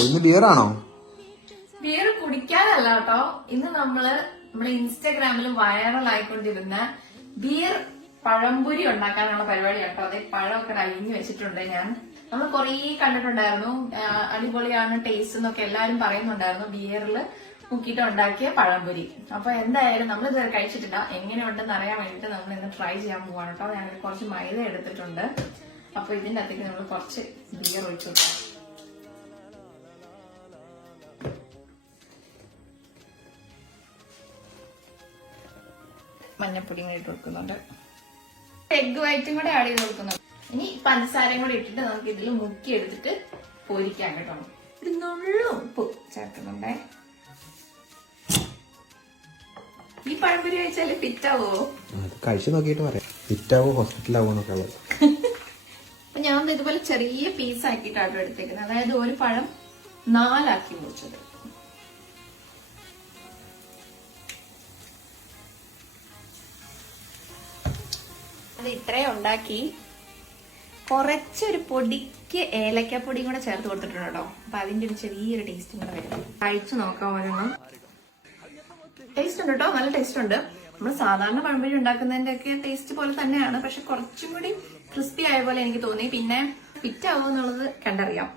ഇന്ന് ബിയർ ആണോ? ബിയർ കുടിക്കാനല്ല കേട്ടോ. ഇന്ന് നമ്മുടെ ഇൻസ്റ്റാഗ്രാമിൽ വൈറൽ ആയിക്കൊണ്ടിരുന്ന ബിയർ പഴംപൊരി ഉണ്ടാക്കാനുള്ള പരിപാടിയാണ് കേട്ടോ. അതേ പഴമൊക്കെ അരിഞ്ഞു വെച്ചിട്ടുണ്ട് ഞാൻ. നമ്മൾ കുറേ കണ്ടിട്ടുണ്ടായിരുന്നു, അടിപൊളിയാണ് ടേസ്റ്റ് എന്നൊക്കെ എല്ലാരും പറയുന്നുണ്ടായിരുന്നു ബിയറിൽ മുക്കിയിട്ട് ഉണ്ടാക്കിയ പഴംപൊരി. അപ്പൊ എന്തായാലും നമ്മൾ ഇതുവരെ കഴിച്ചിട്ടില്ല, എങ്ങനെയുണ്ടെന്ന് അറിയാൻ വേണ്ടിട്ട് നമ്മൾ ഇന്ന് ട്രൈ ചെയ്യാൻ പോവാണ് കേട്ടോ. ഞാൻ കുറച്ച് മൈദ എടുത്തിട്ടുണ്ട്. അപ്പൊ ഇതിന്റെ അകത്തേക്ക് നമ്മൾ കുറച്ച് ബിയർ ഒഴിച്ചു കൊടുക്കാം. മഞ്ഞപ്പൊടി കൂടി ഇട്ട് കൊടുക്കുന്നുണ്ട്. എഗ് വൈറ്റും കൂടെ ആഡ് ചെയ്ത് കൊടുക്കുന്നുണ്ട്. ഇനി പഞ്ചസാരയും കൂടെ ഇട്ടിട്ട് നമുക്ക് ഇതിൽ മുക്കി എടുത്തിട്ട് പൊരിക്കാം കേട്ടോ. ഒരു നുള്ളു ഉപ്പ് ചേർക്കുന്നുണ്ടേ. ഈ പഴംപൊരി കഴിച്ചാല് ഫിറ്റാവോ? കഴിച്ചു നോക്കിയിട്ട് പറയാം. ഫിറ്റാവോ ഹോസ്പിറ്റലാവോ എന്നൊക്കെ ഉള്ളത്. അപ്പൊ ഞാൻ ഇതുപോലെ ചെറിയ പീസ് ആക്കിയിട്ടാണ് എടുത്തേക്കുന്നത്. അതായത് ഒരു പഴം 4 ആക്കി മുറിച്ചത്. അത് ഇത്രയും ഉണ്ടാക്കി കുറച്ചൊരു പൊടിക്ക് ഏലക്കപ്പൊടിയും കൂടെ ചേർത്ത് കൊടുത്തിട്ടുണ്ട് കേട്ടോ. അപ്പൊ അതിന്റെ ഒരു ചെറിയൊരു ടേസ്റ്റും കൂടെ വരും. കഴിച്ചു നോക്കാം ഒരെണ്ണം. ടേസ്റ്റ് ഉണ്ട് കേട്ടോ, നല്ല ടേസ്റ്റ് ഉണ്ട്. നമ്മൾ സാധാരണ പഴംപൊരി ഉണ്ടാക്കുന്നതിന്റെ ഒക്കെ ടേസ്റ്റ് പോലെ തന്നെയാണ്, പക്ഷെ കുറച്ചും കൂടി ക്രിസ്പി ആയ പോലെ എനിക്ക് തോന്നി. പിന്നെ ഫിറ്റ് ആവുമെന്നുള്ളത് കണ്ടറിയാം.